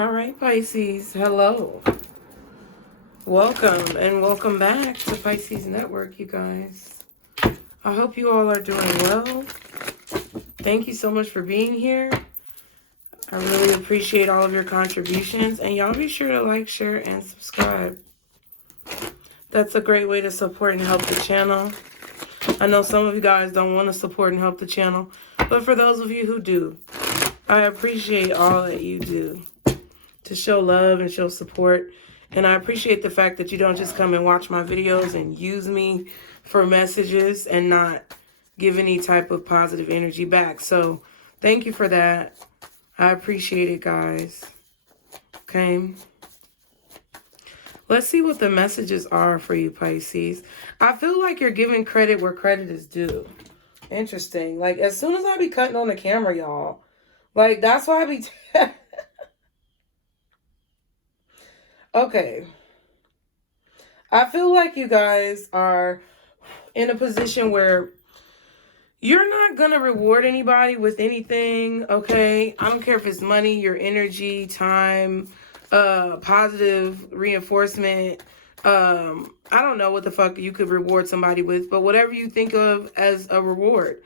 All right, Pisces, hello. Welcome and welcome back to Pisces Network, you guys. I hope you all are doing well. Thank you so much for being here. I really appreciate all of your contributions. And y'all be sure to like, share, and subscribe. That's a great way to support and help the channel. I know some of you guys don't want to support and help the channel, but for those of you who do, I appreciate all that you do to show love and show support. And I appreciate the fact that you don't just come and watch my videos and use me for messages and not give any type of positive energy back. So thank you for that. I appreciate it, guys. Okay. Let's see what the messages are for you, Pisces. I feel like you're giving credit where credit is due. Interesting. Like, as soon as I be cutting on the camera, y'all, like, that's why I be... Okay. I feel like you guys are in a position where you're not going to reward anybody with anything, okay? I don't care if it's money, your energy, time, positive reinforcement. I don't know what the fuck you could reward somebody with, but whatever you think of as a reward.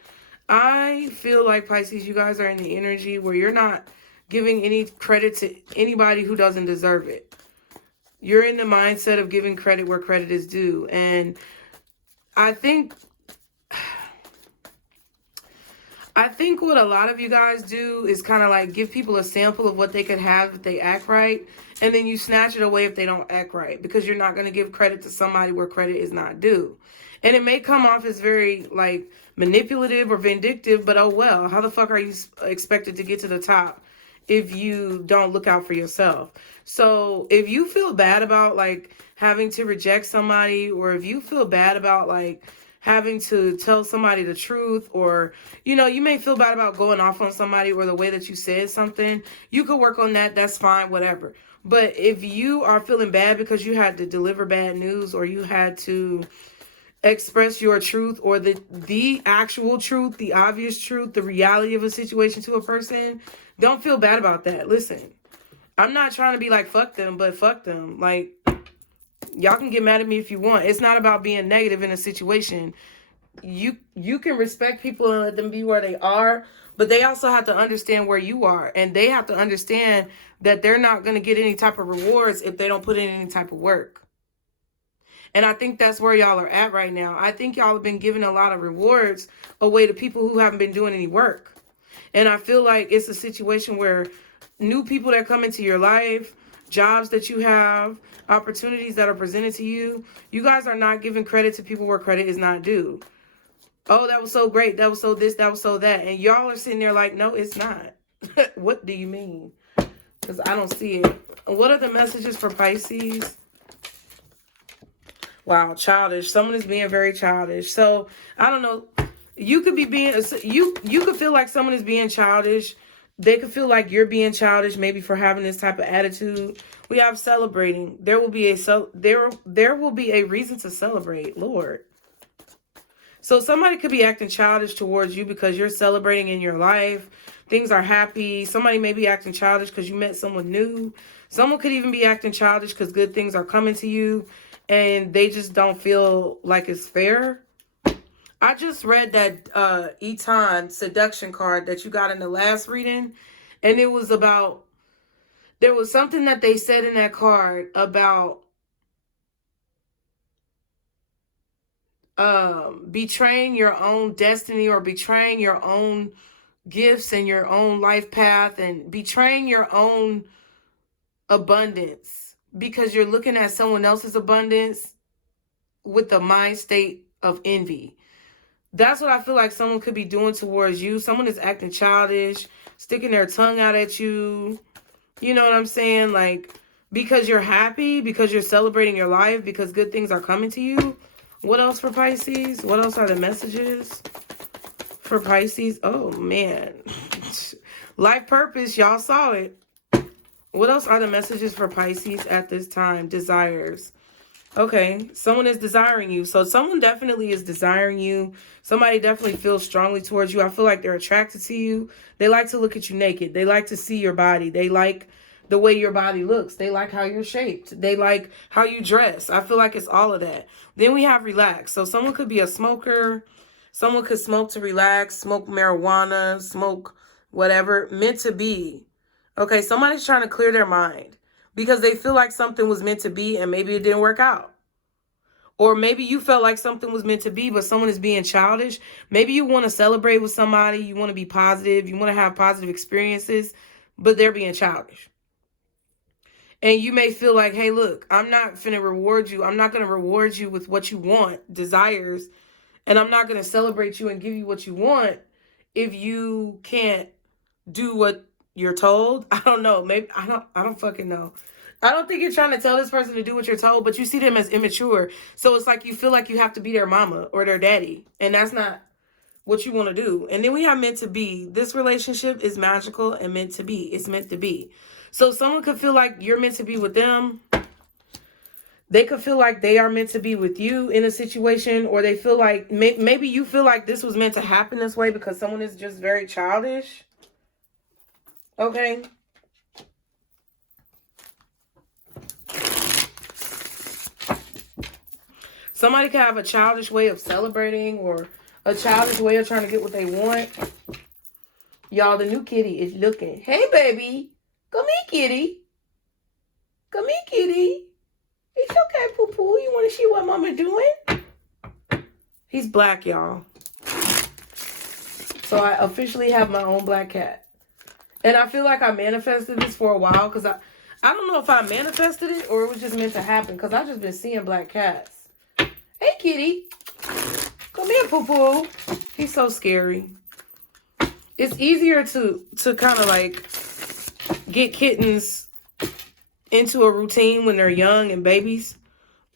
I feel like, Pisces, you guys are in the energy where you're not giving any credit to anybody who doesn't deserve it. You're in the mindset of giving credit where credit is due. And I think what a lot of you guys do is kind of like give people a sample of what they could have if they act right. And then you snatch it away if they don't act right, because you're not going to give credit to somebody where credit is not due. And it may come off as very like manipulative or vindictive, but oh well, how the fuck are you expected to get to the top if you don't look out for yourself? So if you feel bad about like having to reject somebody, or if you feel bad about like having to tell somebody the truth, or, you know, you may feel bad about going off on somebody or the way that you said something, you could work on that. That's fine, whatever. But if you are feeling bad because you had to deliver bad news, or you had to express your truth, or the actual truth, the obvious truth, the reality of a situation to a person, don't feel bad about that. Listen, I'm not trying to be like, fuck them, but fuck them. Like, y'all can get mad at me if you want. It's not about being negative in a situation. You can respect people and let them be where they are, but they also have to understand where you are. And they have to understand that they're not going to get any type of rewards if they don't put in any type of work. And I think that's where y'all are at right now. I think y'all have been giving a lot of rewards away to people who haven't been doing any work. And I feel like it's a situation where new people that come into your life, jobs that you have, opportunities that are presented to you, you guys are not giving credit to people where credit is not due. Oh, that was so great. That was so this, that was so that. And y'all are sitting there like, no, it's not. What do you mean? Because I don't see it. What are the messages for Pisces? Wow, childish. Someone is being very childish. So, I don't know. You could be being, you could feel like someone is being childish. They could feel like you're being childish, maybe for having this type of attitude. We have celebrating. There will be a reason to celebrate, Lord. So somebody could be acting childish towards you because you're celebrating in your life. Things are happy. Somebody may be acting childish because you met someone new. Someone could even be acting childish because good things are coming to you and they just don't feel like it's fair. I just read that Eton seduction card that you got in the last reading, and it was about, there was something that they said in that card about betraying your own destiny, or betraying your own gifts and your own life path, and betraying your own abundance because you're looking at someone else's abundance with the mind state of envy. That's what I feel like someone could be doing towards you. Someone is acting childish, sticking their tongue out at you. You know what I'm saying? Like, because you're happy, because you're celebrating your life, because good things are coming to you. What else for Pisces? What else are the messages for Pisces? Oh, man. Life purpose, y'all saw it. What else are the messages for Pisces at this time? Desires. Okay, someone is desiring you. So someone definitely is desiring you. Somebody definitely feels strongly towards you. I feel like they're attracted to you. They like to look at you naked. They like to see your body. They like the way your body looks. They like how you're shaped. They like how you dress. I feel like it's all of that. Then we have relax. So someone could be a smoker. Someone could smoke to relax, smoke marijuana, smoke whatever, meant to be. Okay, somebody's trying to clear their mind because they feel like something was meant to be and maybe it didn't work out. Or maybe you felt like something was meant to be, but someone is being childish. Maybe you want to celebrate with somebody. You want to be positive. You want to have positive experiences, but they're being childish. And you may feel like, hey, look, I'm not finna reward you. I'm not going to reward you with what you want, desires. And I'm not going to celebrate you and give you what you want if you can't do what you're told. I don't know. Maybe I don't fucking know. I don't think you're trying to tell this person to do what you're told, but you see them as immature. So it's like you feel like you have to be their mama or their daddy. And that's not what you want to do. And then we have meant to be. This relationship is magical and meant to be. It's meant to be. So someone could feel like you're meant to be with them. They could feel like they are meant to be with you in a situation, or they feel like maybe you feel like this was meant to happen this way because someone is just very childish. Okay. Somebody could have a childish way of celebrating or a childish way of trying to get what they want. Y'all, the new kitty is looking. Hey, baby. Come here, kitty. Come here, kitty. It's okay, poo-poo. You want to see what mama doing? He's black, y'all. So I officially have my own black cat. And I feel like I manifested this for a while because I don't know if I manifested it or it was just meant to happen because I've just been seeing black cats. Hey, kitty. Come here, poo-poo. He's so scary. It's easier to kind of like get kittens into a routine when they're young and babies.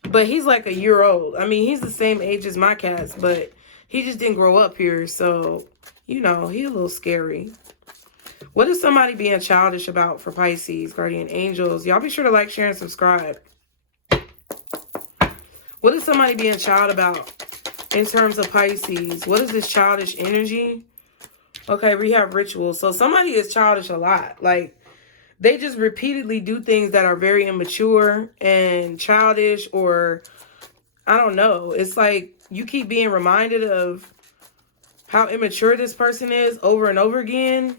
But he's like a year old. I mean, he's the same age as my cats, but he just didn't grow up here. So, you know, he's a little scary. What is somebody being childish about for Pisces, guardian angels? Y'all be sure to like, share, and subscribe. What is somebody being child about in terms of Pisces? What is this childish energy? Okay, we have rituals. So somebody is childish a lot. Like, they just repeatedly do things that are very immature and childish, or I don't know. It's like you keep being reminded of how immature this person is over and over again.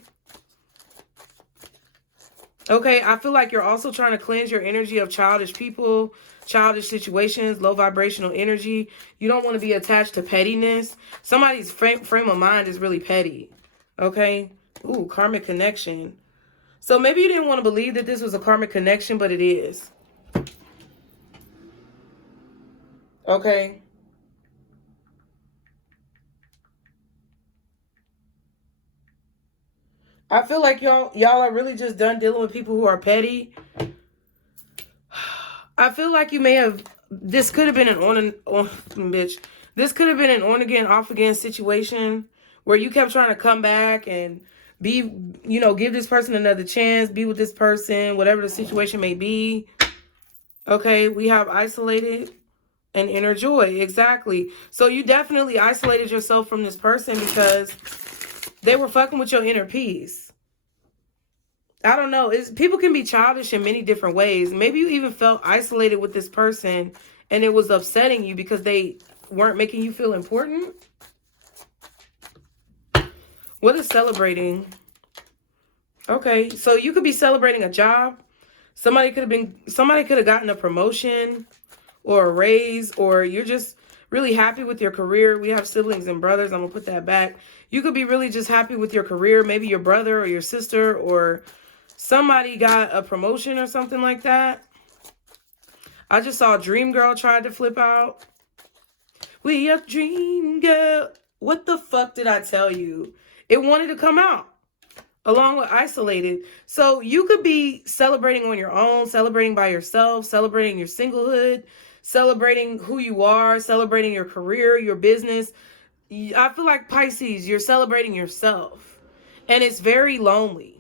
Okay, I feel like you're also trying to cleanse your energy of childish people, childish situations, low vibrational energy. You don't want to be attached to pettiness. Somebody's frame of mind is really petty. Okay? Ooh, karmic connection. So maybe you didn't want to believe that this was a karmic connection, but it is. Okay? I feel like y'all are really just done dealing with people who are petty. I feel like you may have, this could have been this could have been an on again, off again situation where you kept trying to come back and be, you know, give this person another chance, be with this person, whatever the situation may be. Okay, we have isolated and inner joy. Exactly. So you definitely isolated yourself from this person because they were fucking with your inner peace. I don't know. People can be childish in many different ways. Maybe you even felt isolated with this person and it was upsetting you because they weren't making you feel important. What is celebrating? Okay, so you could be celebrating a job. Somebody could have gotten a promotion or a raise, or you're just really happy with your career. We have siblings and brothers. I'm going to put that back. You could be really just happy with your career. Maybe your brother or your sister or somebody got a promotion or something like that. I just saw a dream girl tried to flip out. We a dream girl. What the fuck did I tell you? It wanted to come out along with isolated. So you could be celebrating on your own, celebrating by yourself, celebrating your singlehood, celebrating who you are, celebrating your career, your business. I feel like Pisces, you're celebrating yourself. And it's very lonely.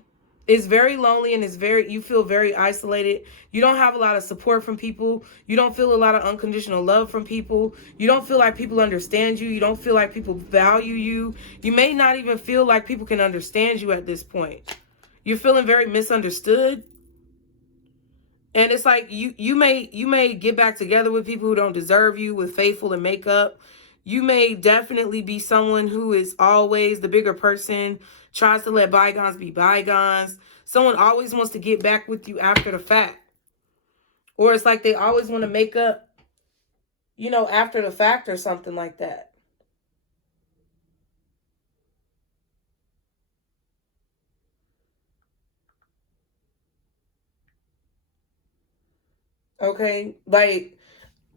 It's very lonely and you feel very isolated. You don't have a lot of support from people. You don't feel a lot of unconditional love from people. You don't feel like people understand you. You don't feel like people value you. You may not even feel like people can understand you at this point. You're feeling very misunderstood. And it's like you may get back together with people who don't deserve you, with faithful and makeup. You may definitely be someone who is always the bigger person, tries to let bygones be bygones. Someone always wants to get back with you after the fact. Or it's like they always want to make up, you know, after the fact or something like that. Okay? Like,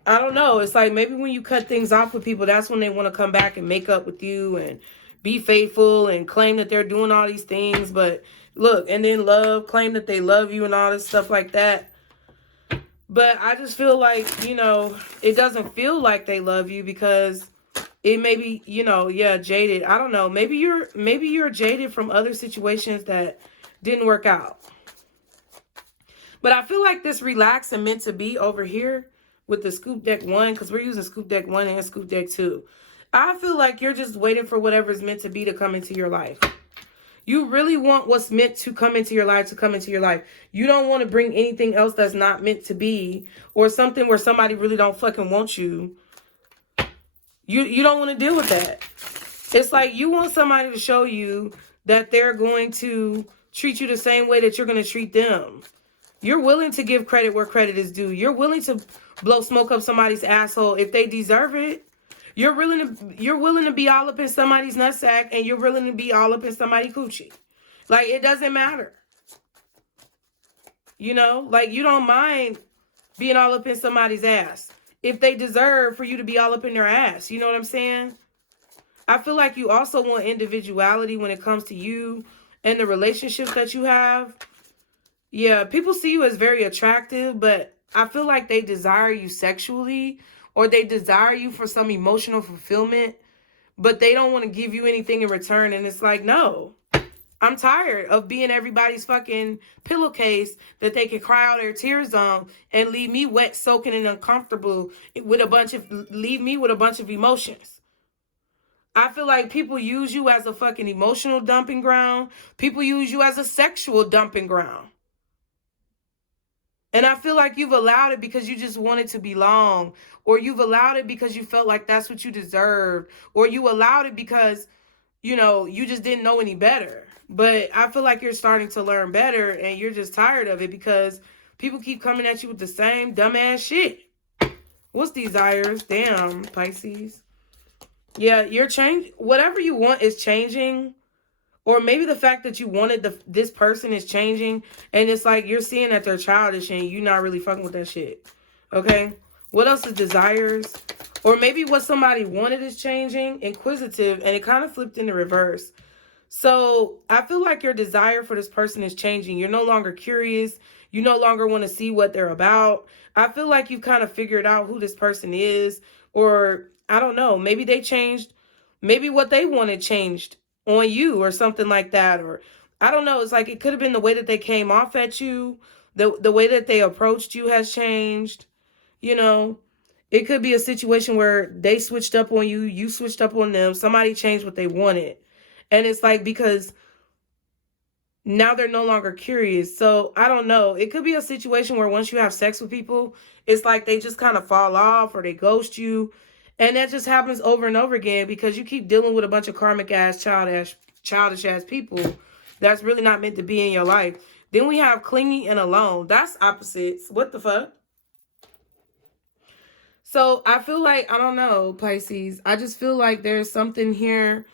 I don't know. It's like maybe when you cut things off with people, that's when they want to come back and make up with you and be faithful and claim that they're doing all these things. But look, and then claim that they love you and all this stuff like that. But I just feel like, you know, it doesn't feel like they love you because it may be, you know, yeah, jaded. I don't know. Maybe you're jaded from other situations that didn't work out. But I feel like this relaxed and meant to be over here with the scoop deck 1, because we're using scoop deck 1 and scoop deck 2. I feel like you're just waiting for whatever's meant to be to come into your life. You really want what's meant to come into your life to come into your life. You don't want to bring anything else that's not meant to be, or something where somebody really don't fucking want you. You don't want to deal with that. It's like you want somebody to show you that they're going to treat you the same way that you're going to treat them. You're willing to give credit where credit is due. You're willing to blow smoke up somebody's asshole if they deserve it. You're willing to be all up in somebody's nutsack, and you're willing to be all up in somebody's coochie. Like, it doesn't matter. You know, like, you don't mind being all up in somebody's ass if they deserve for you to be all up in their ass. You know what I'm saying? I feel like you also want individuality when it comes to you and the relationships that you have. Yeah, people see you as very attractive, but I feel like they desire you sexually, or they desire you for some emotional fulfillment, but they don't want to give you anything in return. And it's like, no, I'm tired of being everybody's fucking pillowcase that they can cry out their tears on and leave me wet, soaking, and uncomfortable with leave me with a bunch of emotions. I feel like people use you as a fucking emotional dumping ground. People use you as a sexual dumping ground. And I feel like you've allowed it because you just wanted to belong, or you've allowed it because you felt like that's what you deserved, or you allowed it because, you know, you just didn't know any better. But I feel like you're starting to learn better, and you're just tired of it because people keep coming at you with the same dumbass shit. What's desires? Damn, Pisces. Yeah, you're changing. Whatever you want is changing. Or maybe the fact that you wanted this person is changing, and it's like you're seeing that they're childish and you're not really fucking with that shit. Okay? What else is desires? Or maybe what somebody wanted is changing, inquisitive, and it kind of flipped in the reverse. So I feel like your desire for this person is changing. You're no longer curious. You no longer want to see what they're about. I feel like you've kind of figured out who this person is, or I don't know, maybe they changed. Maybe what they wanted changed on you or something like that. Or I don't know. It's like it could have been the way that they came off at you. The way that they approached you has changed. You know, it could be a situation where they switched up on you. You switched up on them. Somebody changed what they wanted. And it's like because now they're no longer curious. So I don't know. It could be a situation where once you have sex with people, it's like they just kind of fall off or they ghost you. And that just happens over and over again because you keep dealing with a bunch of karmic ass, childish ass people that's really not meant to be in your life. Then we have clingy and alone. That's opposites. What the fuck? So I feel like, I don't know, Pisces. I just feel like there's something here.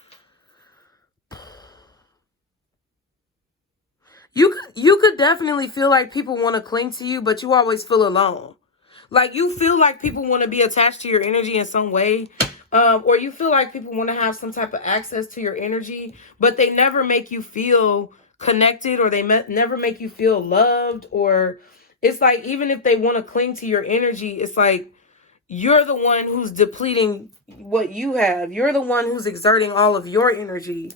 You could definitely feel like people want to cling to you, but you always feel alone. Like you feel like people want to be attached to your energy in some way. Or you feel like people want to have some type of access to your energy, but they never make you feel connected, or they never make you feel loved. Or it's like, even if they want to cling to your energy, it's like you're the one who's depleting what you have. You're the one who's exerting all of your energy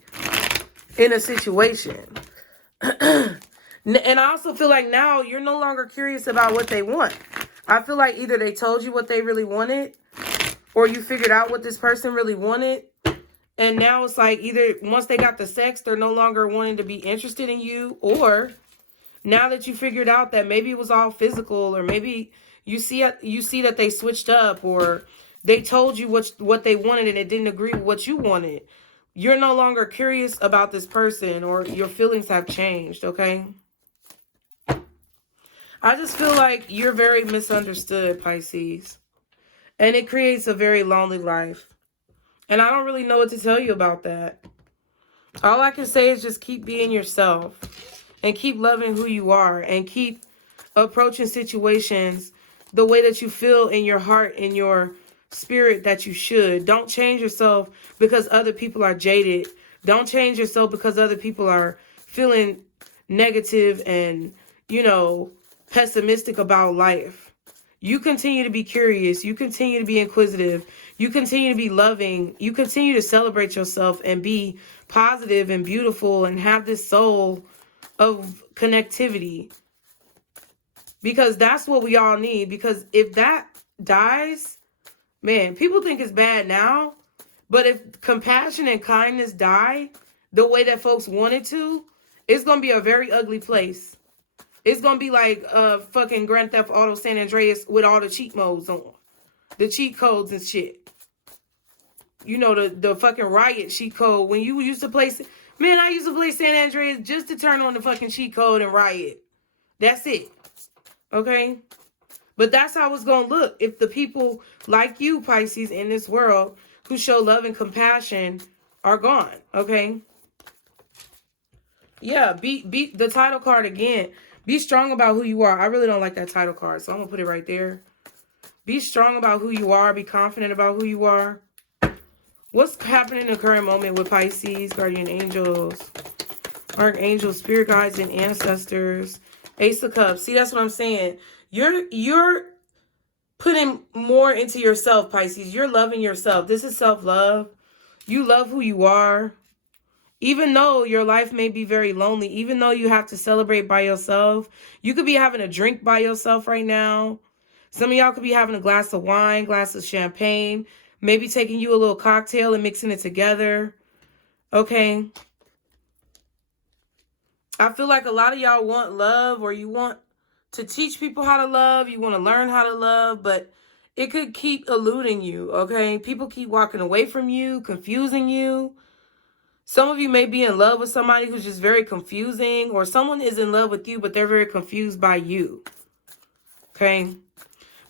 in a situation. And I also feel like now you're no longer curious about what they want. I feel like either they told you what they really wanted, or you figured out what this person really wanted. And now it's like either once they got the sex, they're no longer wanting to be interested in you, or Now that you figured out that maybe it was all physical, or maybe you see that they switched up, or they told you what they wanted and it didn't agree with what you wanted. You're no longer curious about this person, or your feelings have changed, okay? I just feel like you're very misunderstood, Pisces. And it creates a very lonely life. And I don't really know what to tell you about that. All I can say is just keep being yourself. And keep loving who you are. And keep approaching situations the way that you feel in your heart, in your spirit that you should. Don't change yourself because other people are jaded. Don't change yourself because other people are feeling negative and, you know, pessimistic about life. You continue to be curious. You continue to be inquisitive. You continue to be loving. You continue to celebrate yourself and be positive and beautiful and have this soul of connectivity. Because that's what we all need. Because if that dies, man, people think it's bad now. But if compassion and kindness die the way that folks want it to, it's going to be a very ugly place. It's going to be like fucking Grand Theft Auto San Andreas with all the cheat modes on. The cheat codes and shit. You know, the fucking riot cheat code. When you used to play... Man, I used to play San Andreas just to turn on the fucking cheat code and riot. That's it. Okay? But that's how it's going to look if the people like you, Pisces, in this world who show love and compassion are gone. Okay? Yeah, be the title card again. Be strong about who you are. I really don't like that title card, so I'm going to put it right there. Be strong about who you are. Be confident about who you are. What's happening in the current moment with Pisces, guardian angels, archangels, spirit guides, and ancestors? Ace of Cups. See, that's what I'm saying. You're putting more into yourself, Pisces. You're loving yourself. This is self-love. You love who you are. Even though your life may be very lonely, even though you have to celebrate by yourself, you could be having a drink by yourself right now. Some of y'all could be having a glass of wine, glass of champagne, maybe taking you a little cocktail and mixing it together. Okay. I feel like a lot of y'all want love, or you want to teach people how to love. You want to learn how to love, but it could keep eluding you. Okay. People keep walking away from you, confusing you. Some of you may be in love with somebody who's just very confusing, or someone is in love with you, but they're very confused by you. Okay.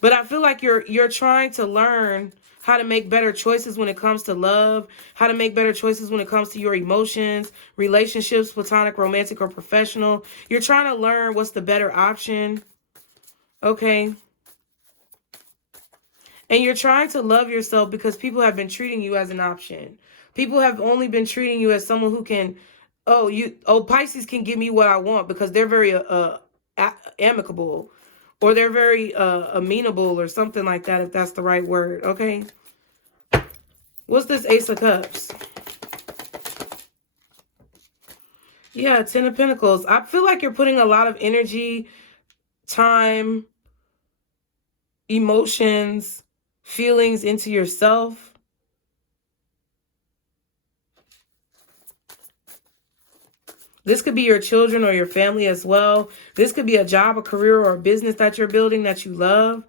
But I feel like you're trying to learn how to make better choices when it comes to love, how to make better choices when it comes to your emotions, relationships, platonic, romantic, or professional. You're trying to learn what's the better option. Okay. And you're trying to love yourself because people have been treating you as an option. People have only been treating you as someone who can, Pisces can give me what I want because they're very amicable, or they're very amenable, or something like that, if that's the right word. Okay. What's this Ace of Cups? Yeah, Ten of Pentacles. I feel like you're putting a lot of energy, time, emotions, feelings into yourself. This could be your children or your family as well. This could be a job, a career, or a business that you're building that you love.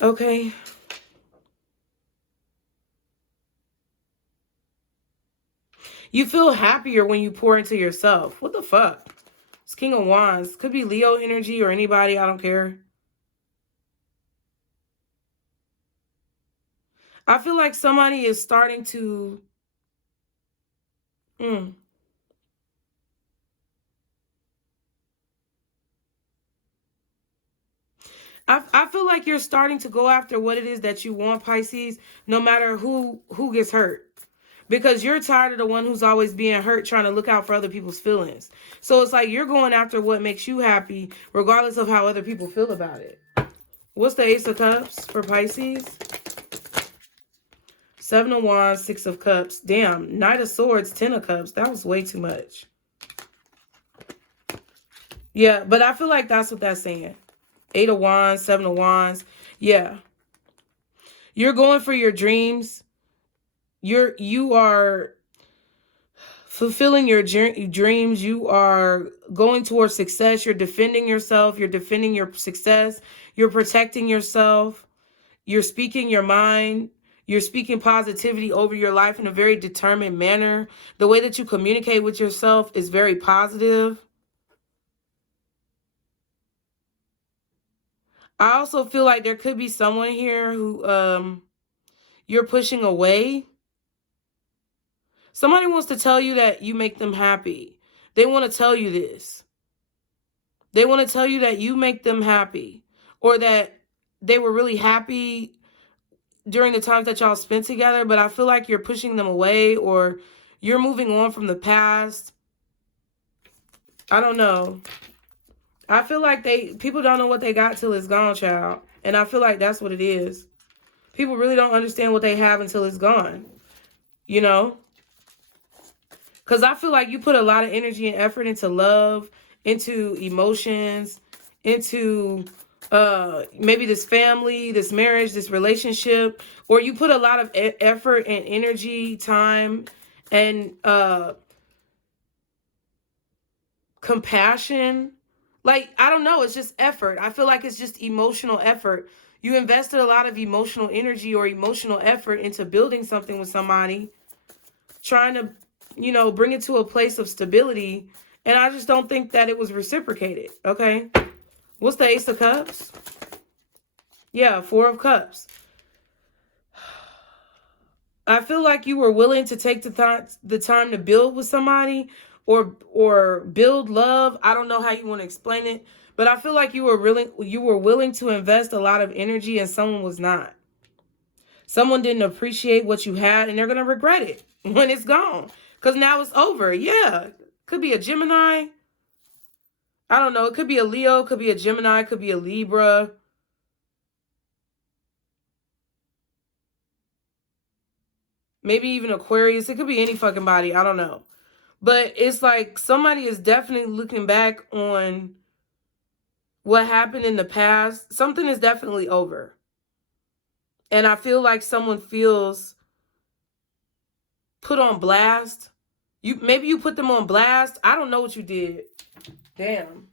Okay. You feel happier when you pour into yourself. What the fuck? It's King of Wands. Could be Leo energy or anybody. I don't care. I feel like somebody is starting to... I feel like you're starting to go after what it is that you want, Pisces, no matter who gets hurt. Because you're tired of the one who's always being hurt, trying to look out for other people's feelings. So it's like you're going after what makes you happy, regardless of how other people feel about it. What's the Ace of Cups for Pisces? Seven of Wands, Six of Cups. Damn, Knight of Swords, Ten of Cups. That was way too much. Yeah, but I feel like that's what that's saying. Eight of Wands, Seven of Wands. Yeah. You're going for your dreams. You are fulfilling your dreams. You are going towards success. You're defending yourself. You're defending your success. You're protecting yourself. You're speaking your mind. You're speaking positivity over your life in a very determined manner. The way that you communicate with yourself is very positive. I also feel like there could be someone here who you're pushing away. Somebody wants to tell you that you make them happy. They want to tell you this. They want to tell you that you make them happy, or that they were really happy during the times that y'all spent together, but I feel like you're pushing them away, or you're moving on from the past. I don't know. I feel like people don't know what they got till it's gone, child. And I feel like that's what it is. People really don't understand what they have until it's gone. You know? Because I feel like you put a lot of energy and effort into love, into emotions, into maybe this family, this marriage, this relationship, or you put a lot of effort and energy, time, and compassion. Like, I don't know, it's just effort. I feel like it's just emotional effort. You invested a lot of emotional energy or emotional effort into building something with somebody, trying to, you know, bring it to a place of stability. And I just don't think that it was reciprocated, okay? What's the Ace of Cups? Yeah, Four of Cups. I feel like you were willing to take the time to build with somebody, or build love. I don't know how you want to explain it, but I feel like you were willing to invest a lot of energy, and someone was not. Someone didn't appreciate what you had, and they're going to regret it when it's gone, because now it's over. Yeah, could be a Gemini. I don't know. It could be a Leo, could be a Gemini, could be a Libra. Maybe even Aquarius. It could be any fucking body. I don't know. But it's like somebody is definitely looking back on what happened in the past. Something is definitely over. And I feel like someone feels put on blast. Maybe you put them on blast. I don't know what you did. Damn.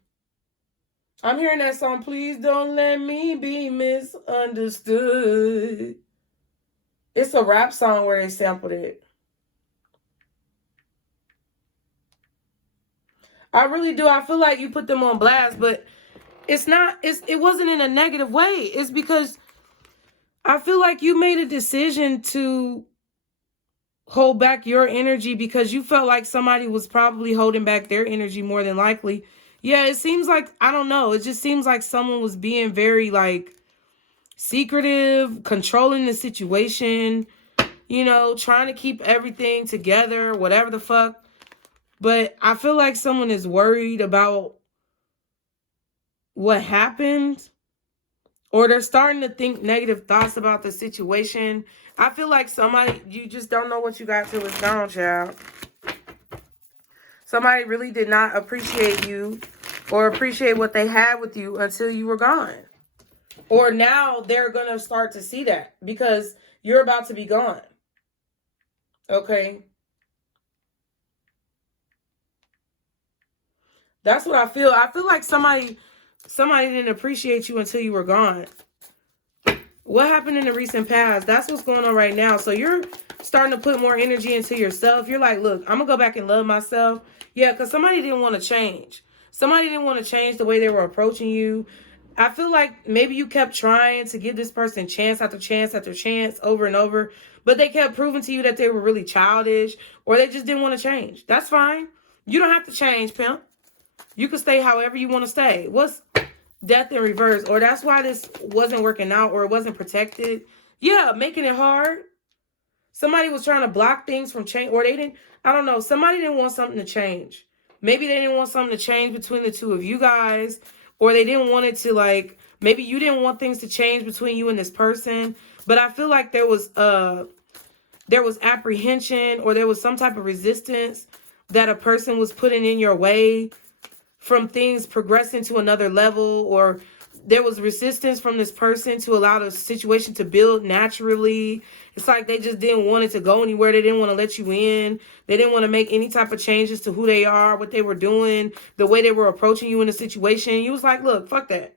I'm hearing that song, Please Don't Let Me Be Misunderstood. It's a rap song where they sampled it. I really do. I feel like you put them on blast, but it wasn't in a negative way. It's because I feel like you made a decision to hold back your energy because you felt like somebody was probably holding back their energy more than likely. Yeah, it seems like, I don't know. It just seems like someone was being very, like, secretive, controlling the situation, you know, trying to keep everything together, whatever the fuck. But I feel like someone is worried about what happened, or they're starting to think negative thoughts about the situation. I feel like you just don't know what you got till it's gone, child. Somebody really did not appreciate you or appreciate what they had with you until you were gone. Or now they're going to start to see that because you're about to be gone. Okay? That's what I feel. I feel like somebody didn't appreciate you until you were gone. What happened in the recent past? That's what's going on right now. So you're starting to put more energy into yourself. You're like, look, I'm going to go back and love myself. Yeah, because somebody didn't want to change. Somebody didn't want to change the way they were approaching you. I feel like maybe you kept trying to give this person chance after chance after chance over and over, but they kept proving to you that they were really childish, or they just didn't want to change. That's fine. You don't have to change, pimp. You can stay however you want to stay. What's death in reverse? Or that's why this wasn't working out, or it wasn't protected. Yeah, making it hard. Somebody was trying to block things from change, or they didn't. I don't know. Somebody didn't want something to change. Maybe they didn't want something to change between the two of you guys, or they didn't want it to, like, maybe you didn't want things to change between you and this person. But I feel like there was apprehension, or there was some type of resistance that a person was putting in your way from things progressing to another level, or there was resistance from this person to allow the situation to build naturally. It's like they just didn't want it to go anywhere. They didn't want to let you in. They didn't want to make any type of changes to who they are, what they were doing, the way they were approaching you in the situation. You was like, look, fuck that.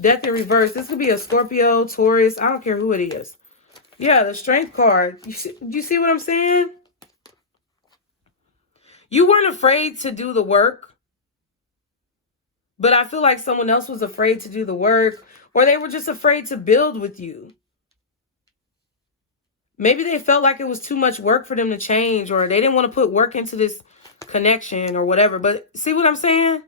Death in reverse. This could be a Scorpio, Taurus. I don't care who it is. Yeah, the Strength card. You see what I'm saying? You weren't afraid to do the work. But I feel like someone else was afraid to do the work, or they were just afraid to build with you. Maybe they felt like it was too much work for them to change, or they didn't want to put work into this connection or whatever. But see what I'm saying?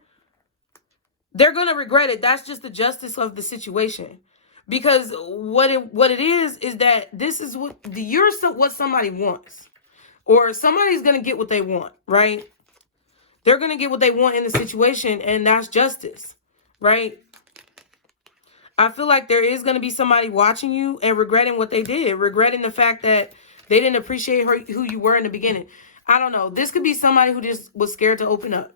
They're going to regret it. That's just the justice of the situation. Because what it is that this is what somebody wants. Or somebody's going to get what they want, right? They're going to get what they want in the situation, and that's justice, right? I feel like there is going to be somebody watching you and regretting what they did, regretting the fact that they didn't appreciate who you were in the beginning. I don't know. This could be somebody who just was scared to open up.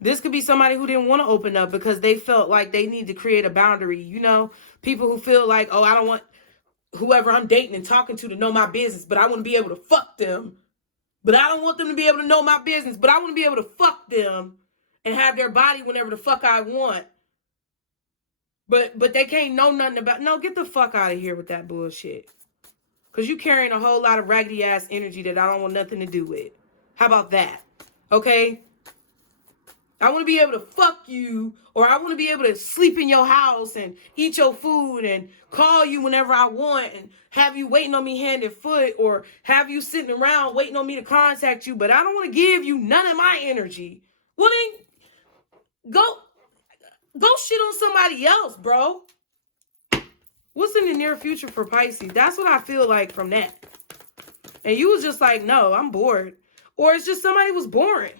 This could be somebody who didn't want to open up because they felt like they need to create a boundary. You know, people who feel like, oh, I don't want whoever I'm dating and talking to know my business, but I want to be able to fuck them. But I don't want them to be able to know my business. But I want to be able to fuck them and have their body whenever the fuck I want. But they can't know nothing about... No, get the fuck out of here with that bullshit. Because you carrying a whole lot of raggedy ass energy that I don't want nothing to do with. How about that? Okay? I want to be able to fuck you, or I want to be able to sleep in your house and eat your food and call you whenever I want and have you waiting on me hand and foot, or have you sitting around waiting on me to contact you, but I don't want to give you none of my energy. Well, then go shit on somebody else, bro. What's in the near future for Pisces? That's what I feel like from that. And you was just like, no, I'm bored. Or it's just somebody was boring.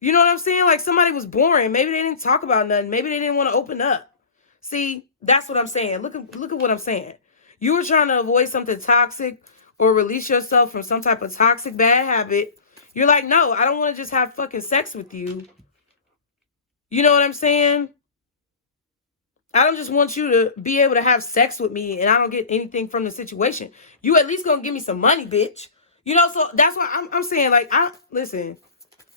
You know what I'm saying? Like somebody was boring. Maybe they didn't talk about nothing. Maybe they didn't want to open up. See, that's what I'm saying. Look at what I'm saying. You were trying to avoid something toxic or release yourself from some type of toxic bad habit. You're like, no, I don't want to just have fucking sex with you. You know what I'm saying? I don't just want you to be able to have sex with me and I don't get anything from the situation. You at least gonna give me some money, bitch. You know, so that's why I'm saying, like, listen.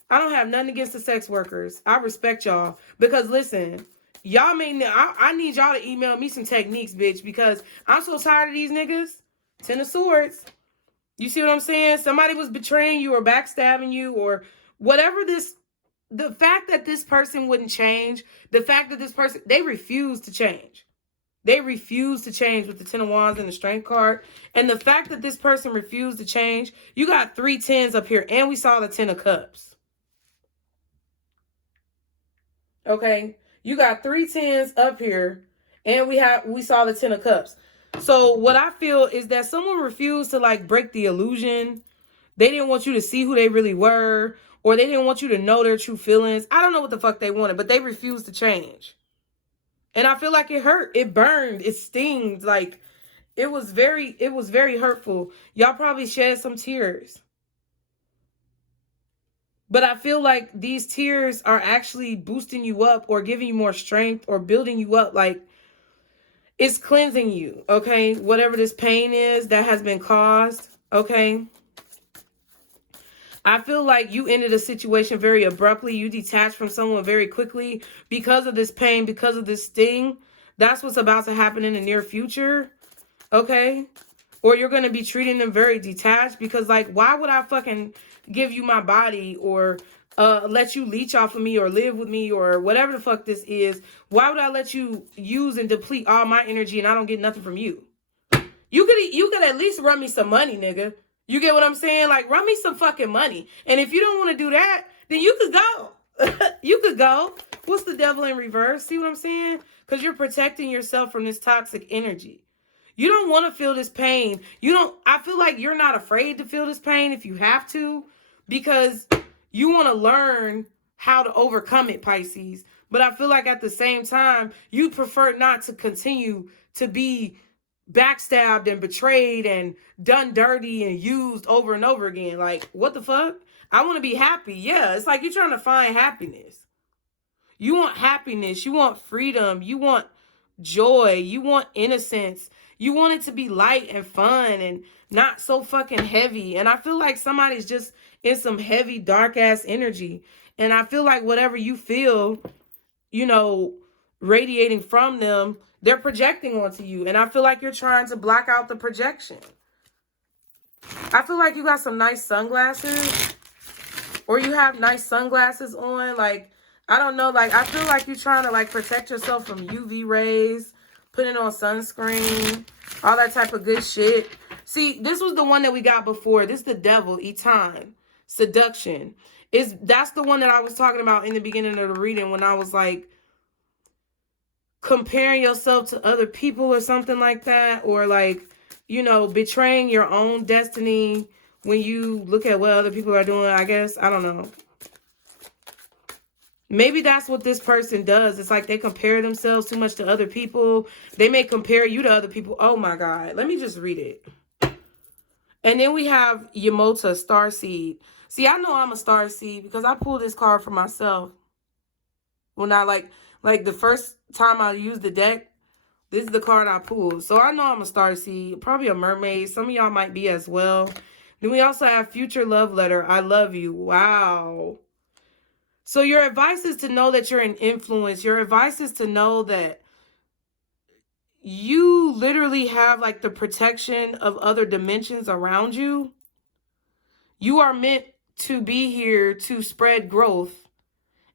I don't have nothing against the sex workers. I respect y'all. Because, listen, y'all I need y'all to email me some techniques, bitch. Because I'm so tired of these niggas. 10 of Swords. You see what I'm saying? Somebody was betraying you or backstabbing you or whatever this... The fact that this person wouldn't change. The fact that this person... They refuse to change. They refuse to change with the 10 of Wands and the Strength card. And the fact that this person refused to change. You got 3 10s up here. And we saw the 10 of Cups. Okay, you got 3 10s up here, and we saw the 10 of Cups. So what I feel is that someone refused to like break the illusion. They didn't want you to see who they really were, or they didn't want you to know their true feelings. I don't know what the fuck they wanted, but they refused to change. And I feel like it hurt. It burned. It stings. Like it was very hurtful. Y'all probably shed some tears. But I feel like these tears are actually boosting you up or giving you more strength or building you up. Like, it's cleansing you, okay? Whatever this pain is that has been caused, okay? I feel like you ended a situation very abruptly. You detached from someone very quickly because of this pain, because of this sting. That's what's about to happen in the near future, okay? Or you're going to be treating them very detached because, like, why would I fucking give you my body or let you leech off of me or live with me or whatever the fuck this is? Why would I let you use and deplete all my energy and I don't get nothing from you? You could at least run me some money, nigga. You get what I'm saying? Like, run me some fucking money. And if you don't want to do that, then you could go. You could go. What's the Devil in reverse? See what I'm saying? Because you're protecting yourself from this toxic energy. You don't want to feel this pain. I feel like you're not afraid to feel this pain if you have to, because you want to learn how to overcome it, Pisces. But I feel like at the same time, you prefer not to continue to be backstabbed and betrayed and done dirty and used over and over again. Like, what the fuck? I want to be happy. Yeah, it's like you're trying to find happiness. You want happiness. You want freedom. You want joy. You want innocence. You want it to be light and fun and not so fucking heavy. And I feel like somebody's just in some heavy, dark ass energy. And I feel like whatever you feel, you know, radiating from them, they're projecting onto you. And I feel like you're trying to block out the projection. I feel like you got some nice sunglasses, or you have nice sunglasses on. Like, I don't know. Like, I feel like you're trying to, like, protect yourself from UV rays, putting on sunscreen, all that type of good shit. See, this was the one that we got before. This is the devil, Eton, seduction. That's the one that I was talking about in the beginning of the reading when I was like comparing yourself to other people or something like that, or like, you know, betraying your own destiny when you look at what other people are doing, I guess. I don't know. Maybe that's what this person does. It's like they compare themselves too much to other people. They may compare you to other people. Oh my God. Let me just read it. And then we have Yamota, Starseed. See, I know I'm a Starseed because I pulled this card for myself. When I like the first time I used the deck, this is the card I pulled. So I know I'm a Starseed, probably a mermaid. Some of y'all might be as well. Then we also have Future Love Letter. I love you. Wow. So your advice is to know that you're an influence. Your advice is to know that you literally have like the protection of other dimensions around you. You are meant to be here to spread growth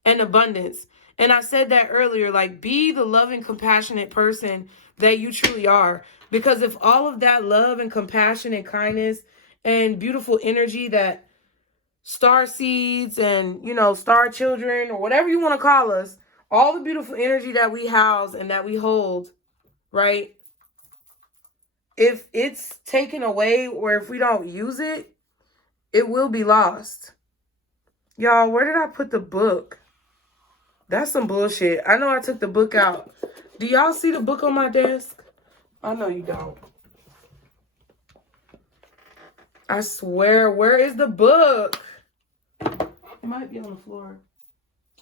and abundance. And I said that earlier, like, be the loving, compassionate person that you truly are. Because if all of that love and compassion and kindness and beautiful energy that star seeds and, you know, star children or whatever you want to call us, all the beautiful energy that we house and that we hold, right? If it's taken away or if we don't use it, it will be lost. Y'all, where did I put the book? That's some bullshit. I know I took the book out. Do y'all see the book on my desk? I know you don't. I swear, where is the book? It might be on the floor.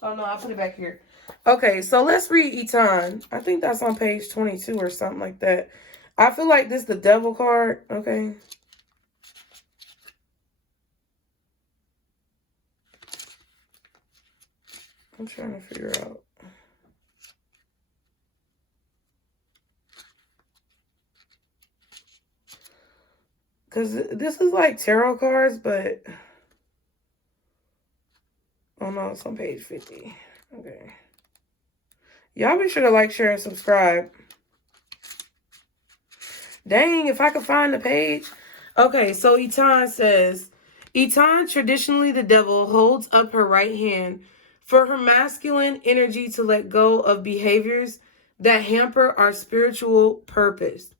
Oh, no, I'll put it back here. Okay, so let's read Eton. I think that's on page 22 or something like that. I feel like this is the devil card. Okay. I'm trying to figure out. Because this is like tarot cards, but... Oh, no, it's on page 50. Okay. Y'all be sure to like, share, and subscribe. Dang, if I could find the page. Okay, so Eton says, Eton, traditionally the devil, holds up her right hand for her masculine energy to let go of behaviors that hamper our spiritual purpose.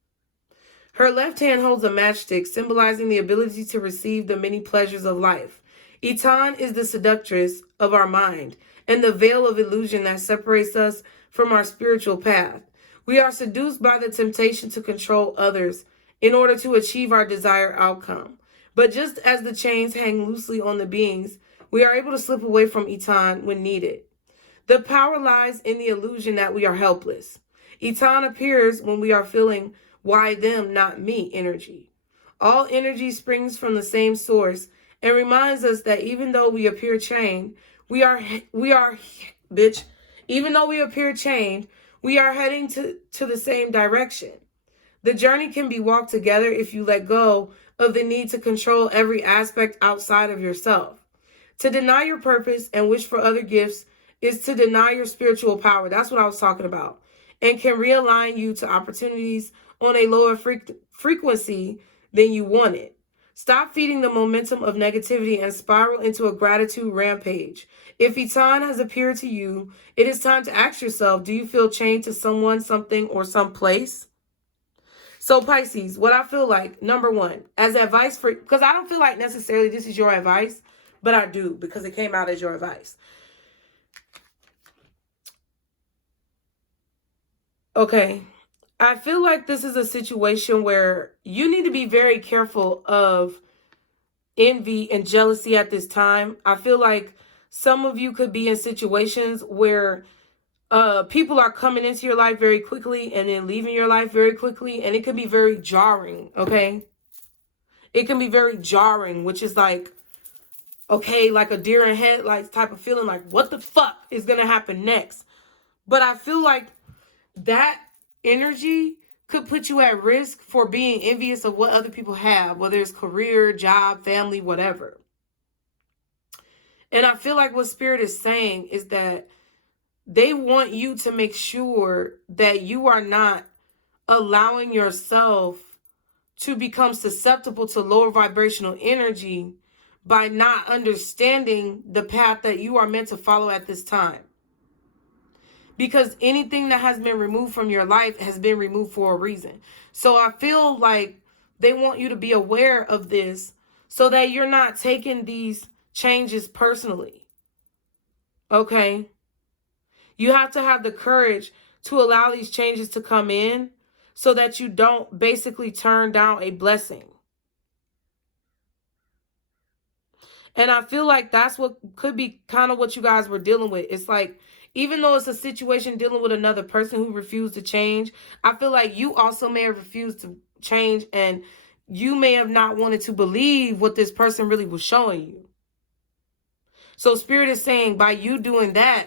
Her left hand holds a matchstick, symbolizing the ability to receive the many pleasures of life. Eton is the seductress of our mind and the veil of illusion that separates us from our spiritual path. We are seduced by the temptation to control others in order to achieve our desired outcome. But just as the chains hang loosely on the beings, we are able to slip away from Eton when needed. The power lies in the illusion that we are helpless. Eton appears when we are feeling why them, not me energy. All energy springs from the same source and reminds us that even though we appear chained, even though we appear chained, we are heading to the same direction. The journey can be walked together if you let go of the need to control every aspect outside of yourself. To deny your purpose and wish for other gifts is to deny your spiritual power. That's what I was talking about. And can realign you to opportunities on a lower frequency than you wanted. Stop feeding the momentum of negativity and spiral into a gratitude rampage. If Eton has appeared to you, it is time to ask yourself, do you feel chained to someone, something, or someplace? So Pisces, what I feel like, number one, as advice for, because I don't feel like necessarily this is your advice, but I do because it came out as your advice. Okay. I feel like this is a situation where you need to be very careful of envy and jealousy at this time. I feel like some of you could be in situations where people are coming into your life very quickly and then leaving your life very quickly, and it can be very jarring, okay? It can be very jarring, which is like, okay, like a deer in headlights type of feeling, like what the fuck is gonna happen next? But I feel like that energy could put you at risk for being envious of what other people have, whether it's career, job, family, whatever. And I feel like what Spirit is saying is that they want you to make sure that you are not allowing yourself to become susceptible to lower vibrational energy by not understanding the path that you are meant to follow at this time. Because anything that has been removed from your life has been removed for a reason. So I feel like they want you to be aware of this so that you're not taking these changes personally. Okay? You have to have the courage to allow these changes to come in so that you don't basically turn down a blessing. And I feel like that's what could be kind of what you guys were dealing with. It's like, even though it's a situation dealing with another person who refused to change, I feel like you also may have refused to change, and you may have not wanted to believe what this person really was showing you. So Spirit is saying, by you doing that,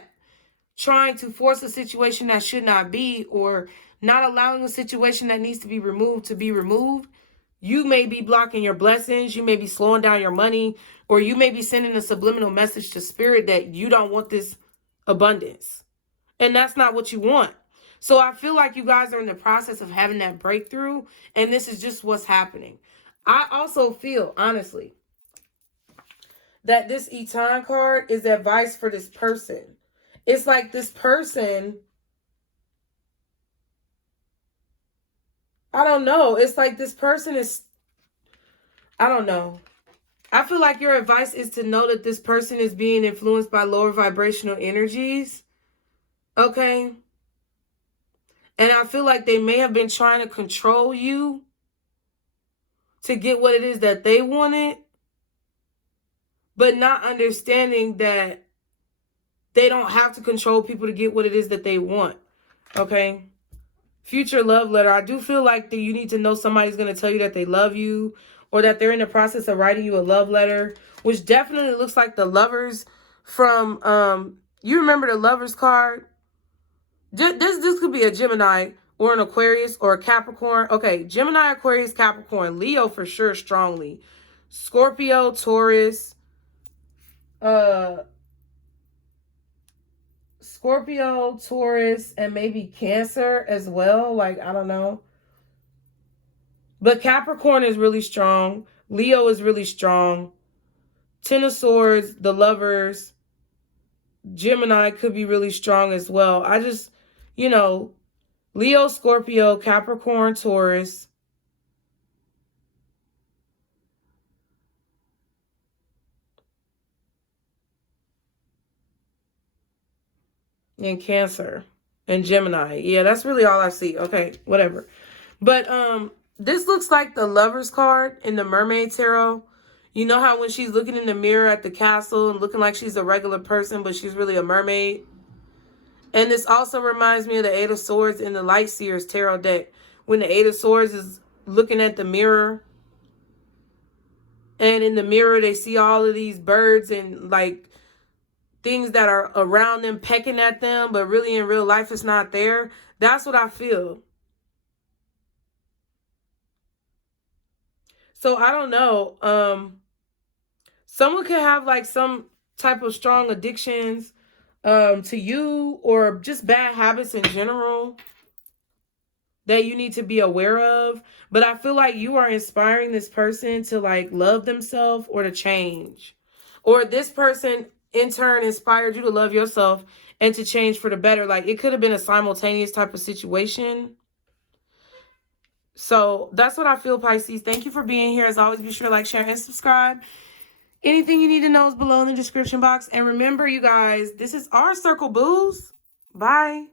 trying to force a situation that should not be, or not allowing a situation that needs to be removed, you may be blocking your blessings, you may be slowing down your money, or you may be sending a subliminal message to Spirit that you don't want this abundance. And that's not what you want. So I feel like you guys are in the process of having that breakthrough, and this is just what's happening. I also feel, honestly, that this Eton card is advice for this person. It's like this person, I don't know. It's like this person is, I don't know. I feel like your advice is to know that this person is being influenced by lower vibrational energies. Okay? And I feel like they may have been trying to control you to get what it is that they wanted, but not understanding that they don't have to control people to get what it is that they want. Okay? Future love letter. I do feel like that you need to know somebody's going to tell you that they love you, or that they're in the process of writing you a love letter, which definitely looks like the Lovers from, you remember the Lovers card? This could be a Gemini or an Aquarius or a Capricorn. Okay, Gemini, Aquarius, Capricorn, Leo for sure strongly. Scorpio, Taurus, Scorpio, Taurus, and maybe Cancer as well. Like, I don't know. But Capricorn is really strong. Leo is really strong. Ten of Swords, the Lovers, Gemini could be really strong as well. I just, you know, Leo, Scorpio, Capricorn, Taurus, and Cancer, and Gemini. Yeah, that's really all I see. Okay, whatever. But this looks like the Lovers card in the Mermaid Tarot. You know how when she's looking in the mirror at the castle and looking like she's a regular person, but she's really a mermaid? And this also reminds me of the Eight of Swords in the Light Seers Tarot deck. When the Eight of Swords is looking at the mirror, and in the mirror they see all of these birds and like things that are around them pecking at them, but really in real life it's not there. That's what I feel. So I don't know. Someone could have like some type of strong addictions to you, or just bad habits in general that you need to be aware of. But I feel like you are inspiring this person to like love themselves or to change. Or this person in turn inspired you to love yourself and to change for the better. Like it could have been a simultaneous type of situation. So that's what I feel, Pisces. Thank you for being here. As always, be sure to like, share, and subscribe. Anything you need to know is below in the description box. And remember, you guys, this is our Circle Booze. Bye.